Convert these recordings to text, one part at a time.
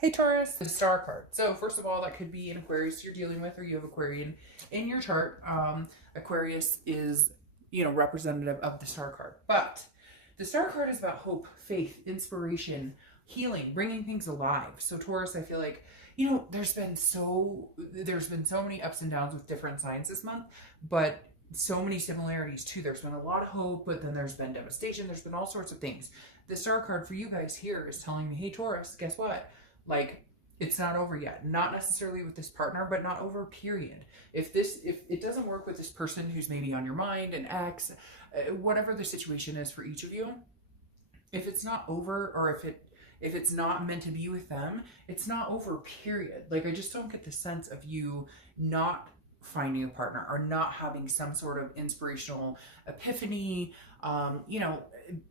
Hey Taurus, the star card. So first of all, that could be an Aquarius you're dealing with, or you have Aquarian in your chart. Aquarius is, representative of the star card. But the star card is about hope, faith, inspiration, healing, bringing things alive. So Taurus, I feel like, there's been so many ups and downs with different signs this month, but so many similarities too. There's been a lot of hope, but then there's been devastation. There's been all sorts of things. The star card for you guys here is telling me, hey Taurus, guess what? Like, it's not over yet. Not necessarily with this partner, but not over, period. If it doesn't work with this person who's maybe on your mind, an ex, whatever the situation is for each of you, if it's not over, or if it's not meant to be with them, it's not over, period. Like, I just don't get the sense of you not finding a partner or not having some sort of inspirational epiphany,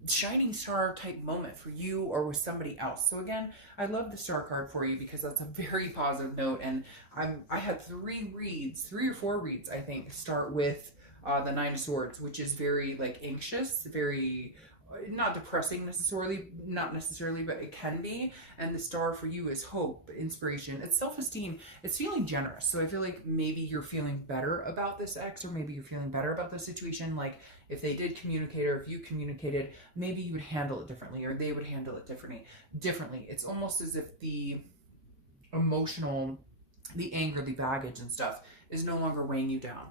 shining star type moment for you or with somebody else. So again, I love the star card for you because that's a very positive note. And I had three or four reads, I think, start with the Nine of Swords, which is very like anxious, very not depressing necessarily, but it can be. And the star for you is hope, inspiration, it's self-esteem, it's feeling generous. So I feel like maybe you're feeling better about this ex, or maybe you're feeling better about the situation. Like, if they did communicate, or if you communicated, maybe you would handle it differently, or they would handle it differently. It's almost as if the emotional, the anger, the baggage and stuff is no longer weighing you down.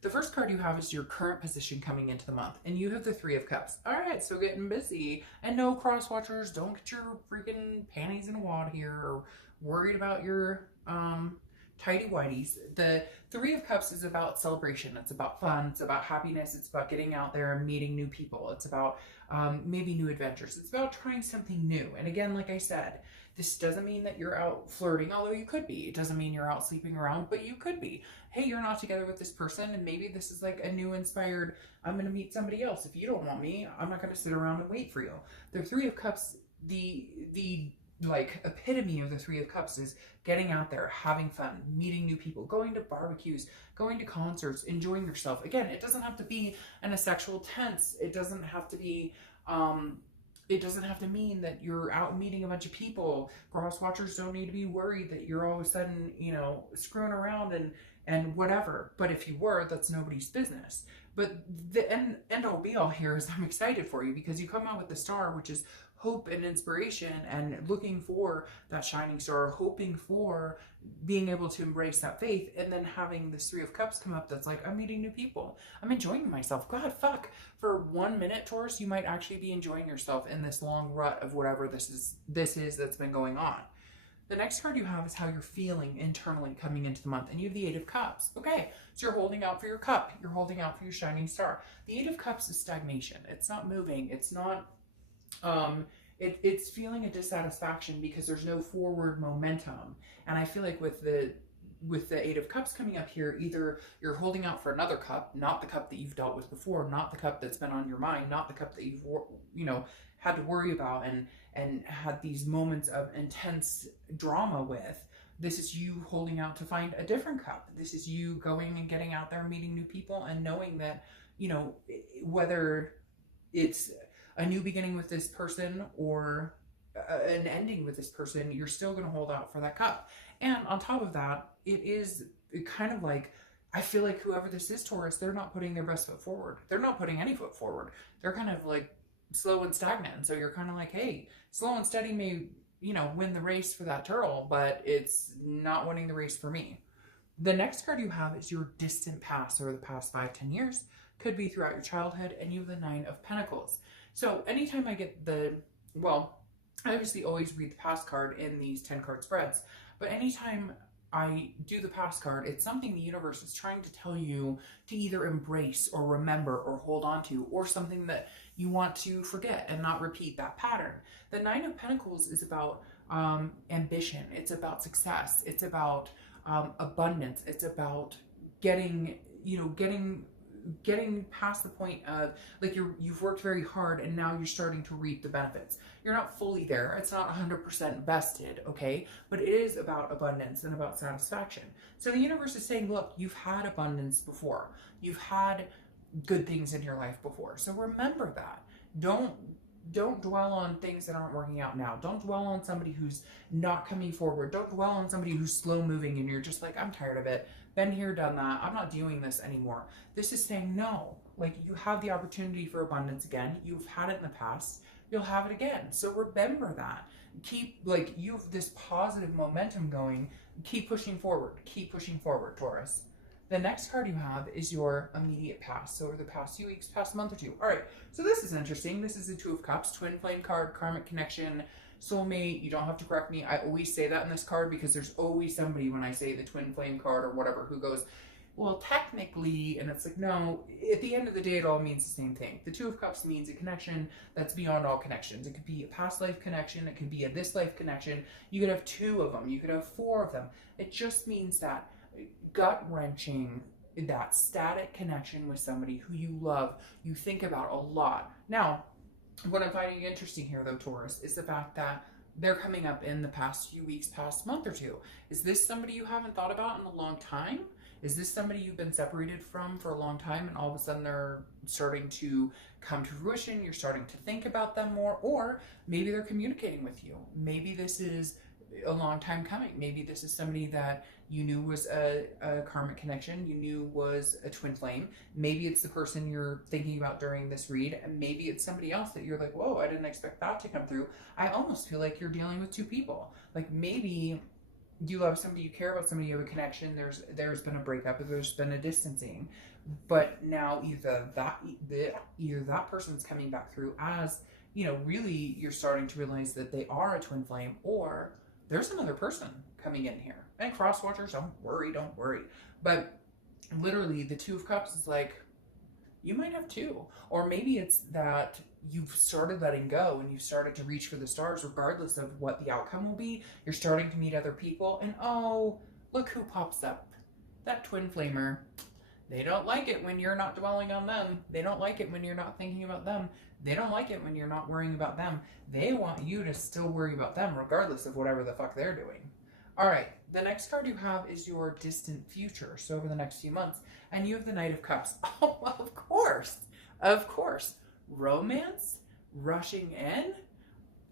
The first card you have is your current position coming into the month, and you have the Three of Cups. All right, so getting busy. And no, cross watchers, don't get your freaking panties in a wad here, or worried about your tidy whities. The Three of Cups is about celebration. It's about fun. It's about happiness. It's about getting out there and meeting new people. It's about maybe new adventures. It's about trying something new. And again, like I said, this doesn't mean that you're out flirting, although you could be. It doesn't mean you're out sleeping around, but you could be. Hey, you're not together with this person, and maybe this is like a new inspired, I'm going to meet somebody else. If you don't want me, I'm not going to sit around and wait for you. The Three of Cups, the like epitome of the Three of Cups is getting out there, having fun, meeting new people, going to barbecues, going to concerts, enjoying yourself. Again, it doesn't have to be in a sexual tense. It doesn't have to be, it doesn't have to mean that you're out meeting a bunch of people. Cross watchers don't need to be worried that you're all of a sudden, screwing around and whatever. But if you were, that's nobody's business. But the end all be all here is I'm excited for you because you come out with the star, which is hope and inspiration, and looking for that shining star, hoping for being able to embrace that faith, and then having this Three of Cups come up that's like, I'm meeting new people, I'm enjoying myself. God, fuck, for 1 minute, Taurus, you might actually be enjoying yourself in this long rut of whatever this is that's been going on. The next card you have is how you're feeling internally coming into the month, and you have the Eight of Cups. Okay, so you're holding out for your cup, you're holding out for your shining star. The Eight of Cups is stagnation. It's not moving, it's not it's feeling a dissatisfaction because there's no forward momentum. And I feel like with the Eight of Cups coming up here, either you're holding out for another cup, not the cup that you've dealt with before, not the cup that's been on your mind, not the cup that you've had to worry about and had these moments of intense drama with. This is you holding out to find a different cup. This is you going and getting out there, meeting new people, and knowing that, whether it's a new beginning with this person or an ending with this person, you're still going to hold out for that cup. And on top of that, it is kind of like, I feel like whoever this is, Taurus, they're not putting their best foot forward. They're not putting any foot forward. They're kind of like slow and stagnant. And so you're kind of like, hey, slow and steady may, win the race for that turtle, but it's not winning the race for me. The next card you have is your distant past, or the past 5-10 years. Could be throughout your childhood, and you have the Nine of Pentacles. So anytime I get I obviously always read the past card in these 10 card spreads, but anytime I do the past card, it's something the universe is trying to tell you to either embrace or remember or hold on to, or something that you want to forget and not repeat that pattern. The Nine of Pentacles is about ambition. It's about success. It's about abundance. It's about getting past the point of like you've worked very hard and now you're starting to reap the benefits. You're not fully there. It's not 100% vested, okay? But it is about abundance and about satisfaction. So the universe is saying, look, you've had abundance before. You've had good things in your life before. So remember that. Don't Don't dwell on things that aren't working out now. Don't dwell on somebody who's not coming forward. Don't dwell on somebody who's slow moving and you're just like, I'm tired of it. Been here, done that. I'm not doing this anymore. This is saying no. Like, you have the opportunity for abundance again. You've had it in the past. You'll have it again. So remember that. Keep, like, you have this positive momentum going. Keep pushing forward. Keep pushing forward, Taurus. The next card you have is your immediate past. So over the past few weeks, past month or two. All right, so this is interesting. This is the Two of Cups, twin flame card, karmic connection, soulmate. You don't have to correct me. I always say that in this card because there's always somebody when I say the twin flame card or whatever who goes, well, technically, and it's like, no, at the end of the day, it all means the same thing. The Two of Cups means a connection that's beyond all connections. It could be a past life connection. It could be a this life connection. You could have 2 of them. You could have 4 of them. It just means that gut-wrenching, that static connection with somebody who you love, you think about a lot. Now, what I'm finding interesting here, though, Taurus, is the fact that they're coming up in the past few weeks, past month or two. Is this somebody you haven't thought about in a long time? Is this somebody you've been separated from for a long time and all of a sudden they're starting to come to fruition, you're starting to think about them more, or maybe they're communicating with you. Maybe this is a long time coming. Maybe this is somebody that you knew was a karmic connection, you knew was a twin flame. Maybe it's the person you're thinking about during this read, and maybe it's somebody else that you're like, whoa, I didn't expect that to come through. I almost feel like you're dealing with 2 people. Like, maybe you love somebody, you care about somebody, you have a connection, there's been a breakup, or there's been a distancing, but now either that person's coming back through as, you know, really you're starting to realize that they are a twin flame, or there's another person coming in here. And cross watchers, don't worry. But literally, the Two of Cups is like, you might have 2. Or maybe it's that you've started letting go and you've started to reach for the stars regardless of what the outcome will be. You're starting to meet other people, and oh, look who pops up. That twin flamer. They don't like it when you're not dwelling on them. They don't like it when you're not thinking about them. They don't like it when you're not worrying about them. They want you to still worry about them regardless of whatever the fuck they're doing. All right, the next card you have is your distant future. So over the next few months, and you have the Knight of Cups. Oh, well, of course. Romance, rushing in,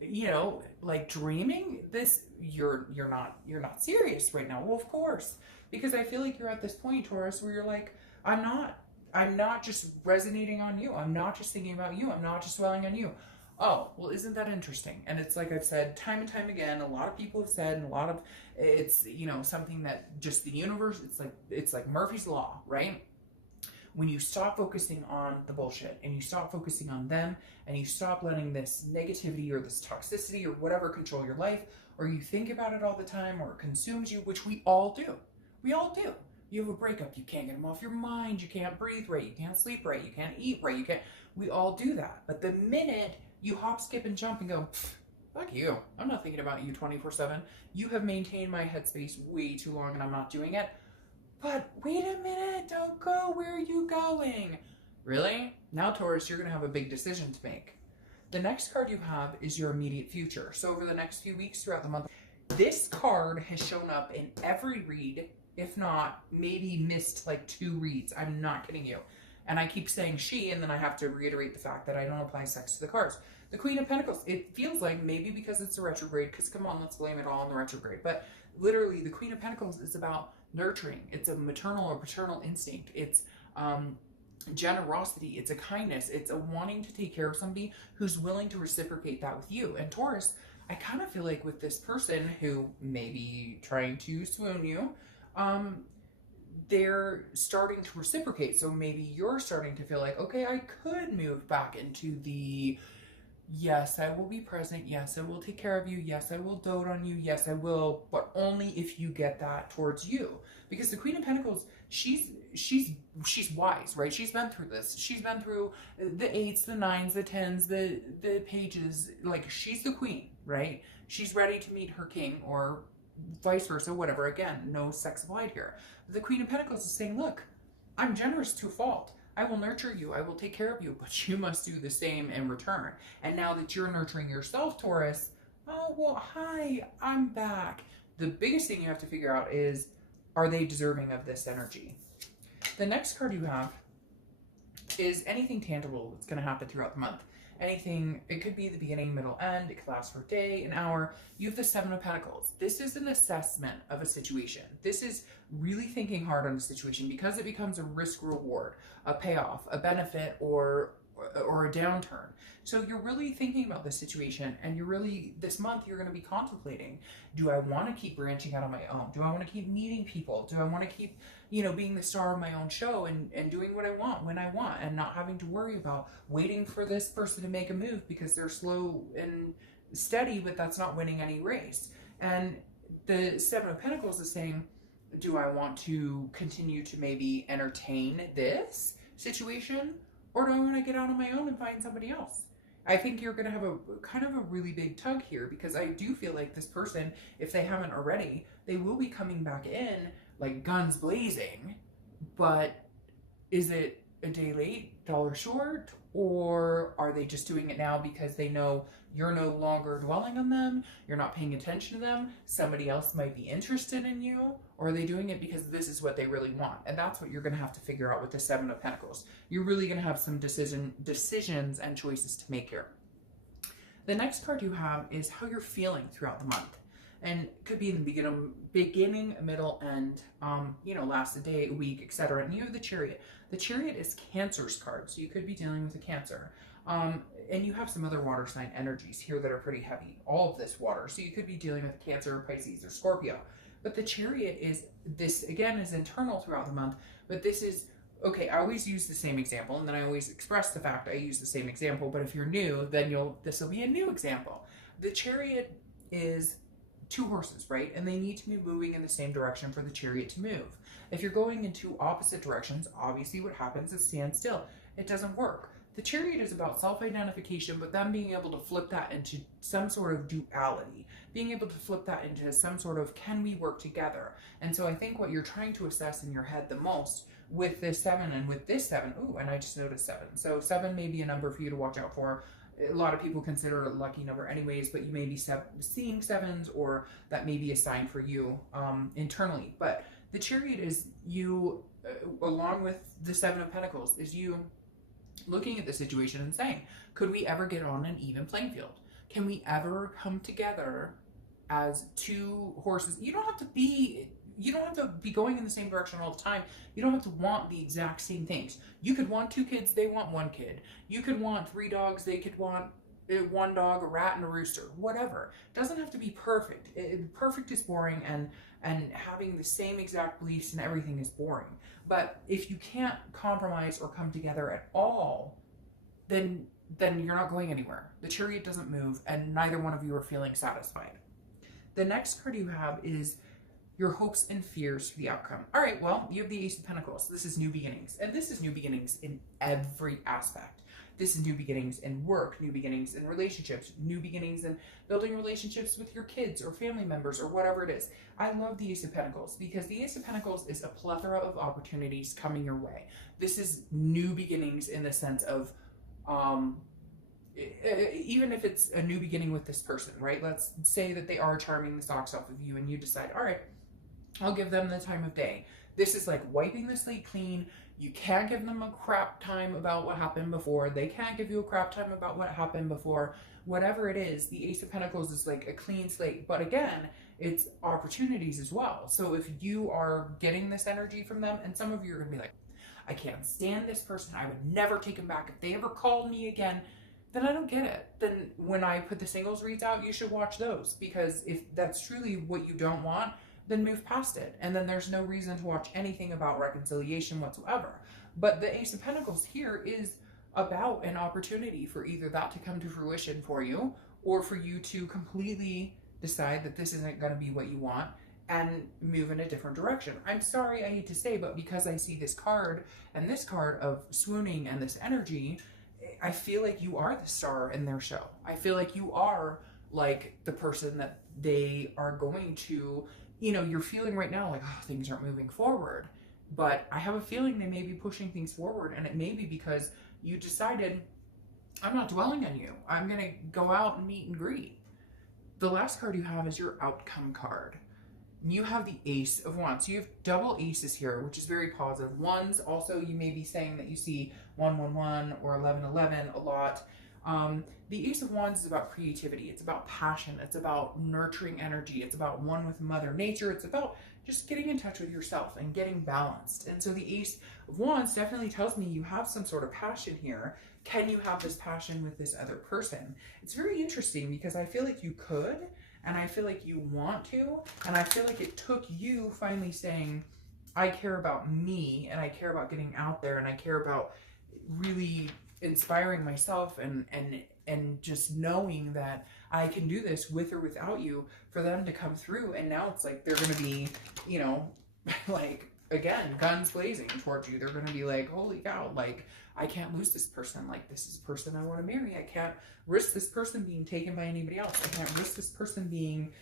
you know, like dreaming. This, you're not serious right now. Well, of course, because I feel like you're at this point, Taurus, where you're like, I'm not just resonating on you. I'm not just thinking about you. I'm not just dwelling on you. Oh, well, isn't that interesting? And it's like I've said time and time again, a lot of people have said, and it's, you know, something that just the universe, it's like Murphy's Law, right? When you stop focusing on the bullshit and you stop focusing on them and you stop letting this negativity or this toxicity or whatever control your life, or you think about it all the time, or it consumes you, which we all do. We all do. You have a breakup, you can't get them off your mind, you can't breathe right, you can't sleep right, you can't eat right, we all do that. But the minute you hop, skip, and jump and go, fuck you, I'm not thinking about you 24/7. You have maintained my headspace way too long and I'm not doing it. But wait a minute, don't go, where are you going? Really? Now, Taurus, you're gonna have a big decision to make. The next card you have is your immediate future. So over the next few weeks throughout the month, this card has shown up in every read, if not, maybe missed like 2 reads. I'm not kidding you. And I keep saying she, and then I have to reiterate the fact that I don't apply sex to the cards. The Queen of Pentacles, it feels like maybe because it's a retrograde, because come on, let's blame it all on the retrograde. But literally, the Queen of Pentacles is about nurturing. It's a maternal or paternal instinct. It's generosity. It's a kindness. It's a wanting to take care of somebody who's willing to reciprocate that with you. And Taurus, I kind of feel like with this person who may be trying to swoon you, they're starting to reciprocate. So maybe you're starting to feel like, okay, I could move back into the, yes, I will be present. Yes, I will take care of you. Yes, I will dote on you. Yes, I will, but only if you get that towards you. Because the Queen of Pentacles, she's wise, right? She's been through this. She's been through the 8s, the 9s, the 10s, the pages. Like, she's the queen, right? She's ready to meet her king, or vice versa, whatever. Again, no sex applied here. The Queen of Pentacles is saying, look, I'm generous to a fault. I will nurture you. I will take care of you, but you must do the same in return. And now that you're nurturing yourself, Taurus, oh, well, hi, I'm back. The biggest thing you have to figure out is, are they deserving of this energy? The next card you have is anything tangible that's going to happen throughout the month. anything. It could be the beginning, middle, end. It could last for a day, an hour. You have the Seven of Pentacles. This is an assessment of a situation. This is really thinking hard on a situation because it becomes a risk reward, a payoff, a benefit, or a downturn. So you're really thinking about the situation, and you're really, this month, you're going to be contemplating, do I want to keep branching out on my own? Do I want to keep meeting people? Do I want to keep, being the star of my own show and doing what I want when I want, and not having to worry about waiting for this person to make a move because they're slow and steady, but that's not winning any race. And the Seven of Pentacles is saying, do I want to continue to maybe entertain this situation, or do I want to get out on my own and find somebody else? I think you're going to have a kind of a really big tug here, because I do feel like this person, if they haven't already, they will be coming back in like guns blazing. But is it a day late, dollar short, or are they just doing it now because they know you're no longer dwelling on them, you're not paying attention to them, somebody else might be interested in you, or are they doing it because this is what they really want? And that's what you're going to have to figure out with the Seven of Pentacles. You're really going to have some decisions and choices to make here. The next card you have is how you're feeling throughout the month. And it could be in the beginning, middle, end, last a day, a week, etc. And you have the Chariot. The Chariot is Cancer's card, so you could be dealing with a Cancer. And you have some other water sign energies here that are pretty heavy. All of this water. So you could be dealing with Cancer, Pisces, or Scorpio. But the Chariot is, this again is internal throughout the month. But this is, okay, I always use the same example, and then I always express the fact I use the same example. But if you're new, then this will be a new example. The Chariot is two horses, right? And they need to be moving in the same direction for the Chariot to move. If you're going in two opposite directions, obviously what happens is stand still. It doesn't work. The Chariot is about self-identification, but then being able to flip that into some sort of duality, being able to flip that into some sort of, can we work together? And so I think what you're trying to assess in your head the most with this seven and with this seven, ooh, and I just noticed seven. So seven may be a number for you to watch out for. A lot of people consider it a lucky number anyways, but you may be seeing sevens, or that may be a sign for you internally. But the Chariot is you, along with the Seven of Pentacles, is you looking at the situation and saying, could we ever get on an even playing field? Can we ever come together as two horses? You don't have to be going in the same direction all the time. You don't have to want the exact same things. You could want two kids, they want one kid. You could want three dogs, they could want one dog, a rat, and a rooster, whatever. It doesn't have to be perfect. Perfect is boring, and having the same exact beliefs and everything is boring. But if you can't compromise or come together at all, then you're not going anywhere. The Chariot doesn't move, and neither one of you are feeling satisfied. The next card you have is your hopes and fears for the outcome. All right, well, you have the Ace of Pentacles. This is new beginnings, and this is new beginnings in every aspect. This is new beginnings in work, new beginnings in relationships, new beginnings in building relationships with your kids or family members or whatever it is. I love the Ace of Pentacles because the Ace of Pentacles is a plethora of opportunities coming your way. This is new beginnings in the sense of, even if it's a new beginning with this person, right? Let's say that they are charming the socks off of you and you decide, all right, I'll give them the time of day. This is like wiping the slate clean. You can't give them a crap time about what happened before. They can't give you a crap time about what happened before. Whatever it is, the Ace of Pentacles is like a clean slate. But again, it's opportunities as well. So if you are getting this energy from them, and some of you are going to be like, I can't stand this person. I would never take them back. If they ever called me again, then I don't get it. Then when I put the singles reads out, you should watch those. Because if that's truly what you don't want, then move past it. And then there's no reason to watch anything about reconciliation whatsoever. But the Ace of Pentacles here is about an opportunity for either that to come to fruition for you, or for you to completely decide that this isn't going to be what you want and move in a different direction. I'm sorry, I hate to say, but because I see this card and this card of swooning and this energy, I feel like you are the star in their show. I feel like you are like the person that they are going to, you're feeling right now like, oh, things aren't moving forward. But I have a feeling they may be pushing things forward, and it may be because you decided, I'm not dwelling on you. I'm going to go out and meet and greet. The last card you have is your outcome card. You have the Ace of Wands. So you have double aces here, which is very positive. Ones, also, you may be saying that you see 111 or 1111 a lot. The Ace of Wands is about creativity. It's about passion. It's about nurturing energy. It's about one with Mother Nature. It's about just getting in touch with yourself and getting balanced. And so the Ace of Wands definitely tells me you have some sort of passion here. Can you have this passion with this other person? It's very interesting because I feel like you could, and I feel like you want to, and I feel like it took you finally saying, I care about me, and I care about getting out there, and I care about really inspiring myself and just knowing that I can do this with or without you, for them to come through. And now it's like they're going to be, you know, like, again, guns blazing towards you. They're going to be like, holy cow, like, I can't lose this person. Like, this is the person I want to marry. I can't risk this person being taken by anybody else. I can't risk this person being,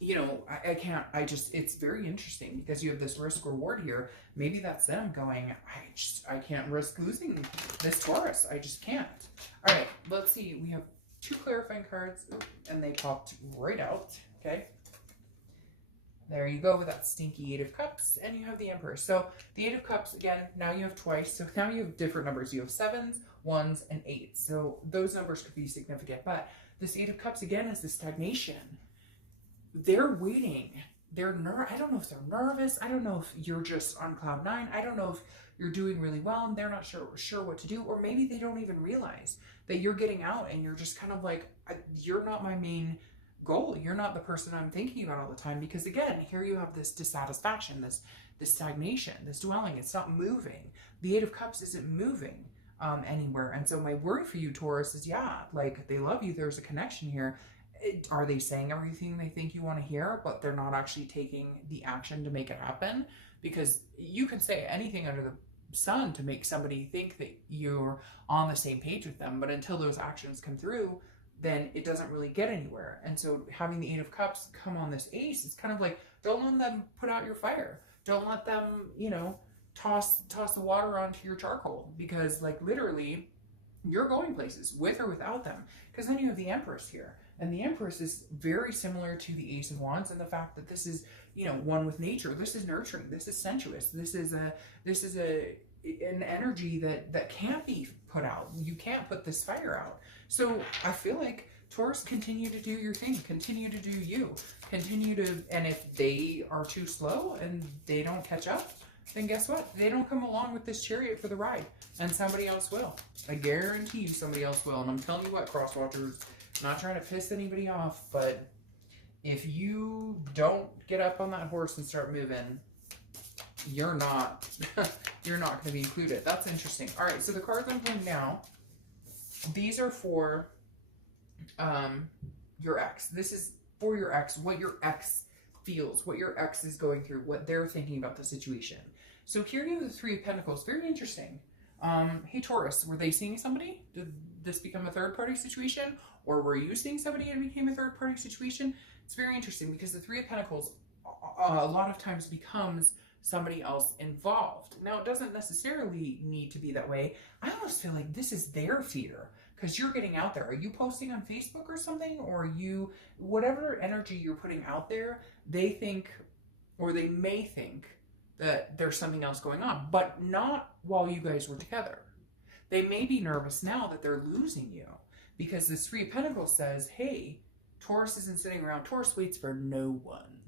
you know, I can't, it's very interesting because you have this risk reward here. Maybe that's them going, I can't risk losing this Taurus. I just can't. All right, let's see. We have 2 clarifying cards, and they popped right out. Okay. There you go with that stinky 8 of Cups, and you have the Emperor. So the 8 of Cups, again, now you have twice. So now you have different numbers. You have 7s, 1s, and 8s. So those numbers could be significant. But this 8 of Cups, again, is the stagnation. They're waiting. I don't know if they're nervous. I don't know if you're just on cloud 9. I don't know if you're doing really well and they're not sure what to do. Or maybe they don't even realize that you're getting out and you're just kind of like, you're not my main goal. You're not the person I'm thinking about all the time. Because again, here you have this dissatisfaction, this stagnation, this dwelling. It's not moving. The 8 of Cups isn't moving anywhere. And so my worry for you, Taurus, is like they love you. There's a connection here. Are they saying everything they think you want to hear, but they're not actually taking the action to make it happen? Because you can say anything under the sun to make somebody think that you're on the same page with them, but until those actions come through, then it doesn't really get anywhere. And so having the 8 of Cups come on this Ace, it's kind of like, don't let them put out your fire. Don't let them, you know, toss the water onto your charcoal, because like literally you're going places with or without them. Because then you have the Empress here. And the Empress is very similar to the Ace of Wands in the fact that this is, you know, one with nature. This is nurturing. This is sensuous. This is an energy that can't be put out. You can't put this fire out. So I feel like Taurus, continue to do your thing. Continue to do you. Continue to, and if they are too slow and they don't catch up, then guess what? They don't come along with this chariot for the ride, and somebody else will. I guarantee you somebody else will. And I'm telling you what, crosswatchers, not trying to piss anybody off, but if you don't get up on that horse and start moving, you're not going to be included. That's interesting. All right, so the cards I'm pulling now, these are for your ex. This is for your ex, what your ex feels, what your ex is going through, what they're thinking about the situation. So here you have the 3 of Pentacles. Very interesting. Hey Taurus, were they seeing somebody? Did this become a third-party situation? Or were you seeing somebody and it became a third-party situation? It's very interesting because the 3 of Pentacles a lot of times becomes somebody else involved. Now, it doesn't necessarily need to be that way. I almost feel like this is their fear because you're getting out there. Are you posting on Facebook or something? Or are you, whatever energy you're putting out there, they think, or they may think that there's something else going on, but not while you guys were together. They may be nervous now that they're losing you because this 3 of Pentacles says, hey, Taurus isn't sitting around. Taurus waits for no one.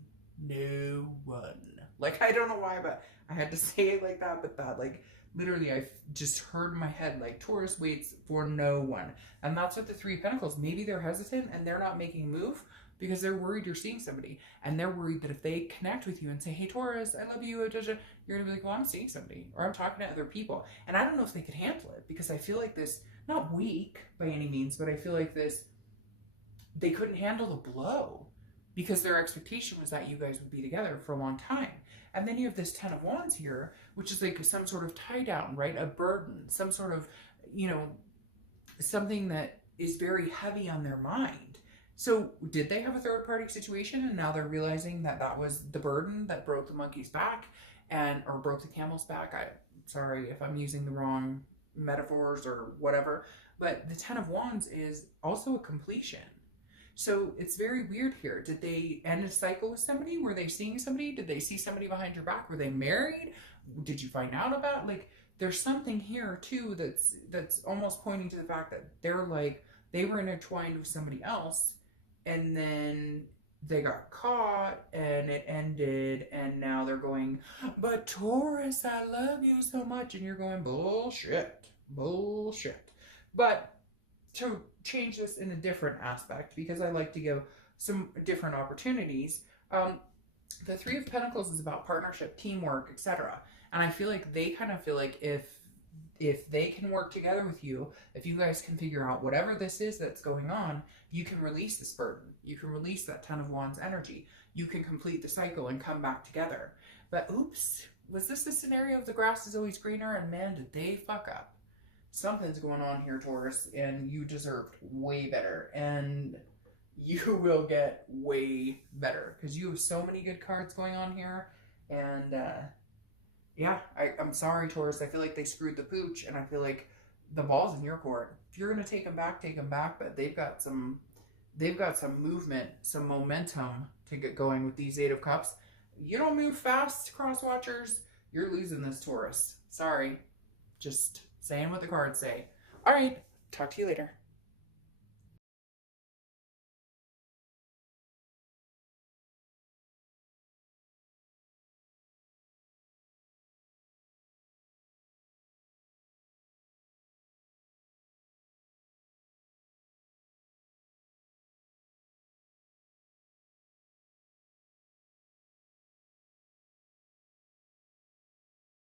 No one. Like, I don't know why, but I had to say it like that, but that, like, literally, I just heard in my head, like, Taurus waits for no one. And that's what the 3 of Pentacles, maybe they're hesitant and they're not making a move because they're worried you're seeing somebody. And they're worried that if they connect with you and say, hey, Taurus, I love you, you're going to be like, well, I'm seeing somebody or I'm talking to other people. And I don't know if they could handle it because I feel like this, not weak by any means, but I feel like this, they couldn't handle the blow because their expectation was that you guys would be together for a long time. And then you have this 10 of Wands here, which is like some sort of tie down, right? A burden, some sort of, you know, something that is very heavy on their mind. So did they have a third party situation and now they're realizing that that was the burden that broke the monkey's back or broke the camel's back? Sorry if I'm using the wrong metaphors or whatever, but the 10 of Wands is also a completion. So it's very weird here. Did they end a cycle with somebody? Were they seeing somebody? Did they see somebody behind your back? Were they married? Did you find out about, like, there's something here too that's almost pointing to the fact that they're like, they were intertwined with somebody else, and then they got caught and it ended, and now they're going, but Taurus, I love you so much, and you're going, bullshit, bullshit. But to change this in a different aspect, because I like to give some different opportunities, the Three of Pentacles is about partnership, teamwork, etc. And I feel like they kind of feel like if they can work together with you, if you guys can figure out whatever this is that's going on, you can release this burden. You can release that Ten of Wands energy. You can complete the cycle and come back together. But oops, was this the scenario of the grass is always greener? And man, did they fuck up. Something's going on here, Taurus, and you deserved way better. And you will get way better because you have so many good cards going on here. And yeah, I'm sorry, Taurus. I feel like they screwed the pooch, and I feel like the ball's in your court. If you're gonna take them back, take them back. But they've got some movement, some momentum to get going with these Eight of Cups. You don't move fast, cross watchers. You're losing this, Taurus. Sorry, just saying what the cards say. All right, talk to you later.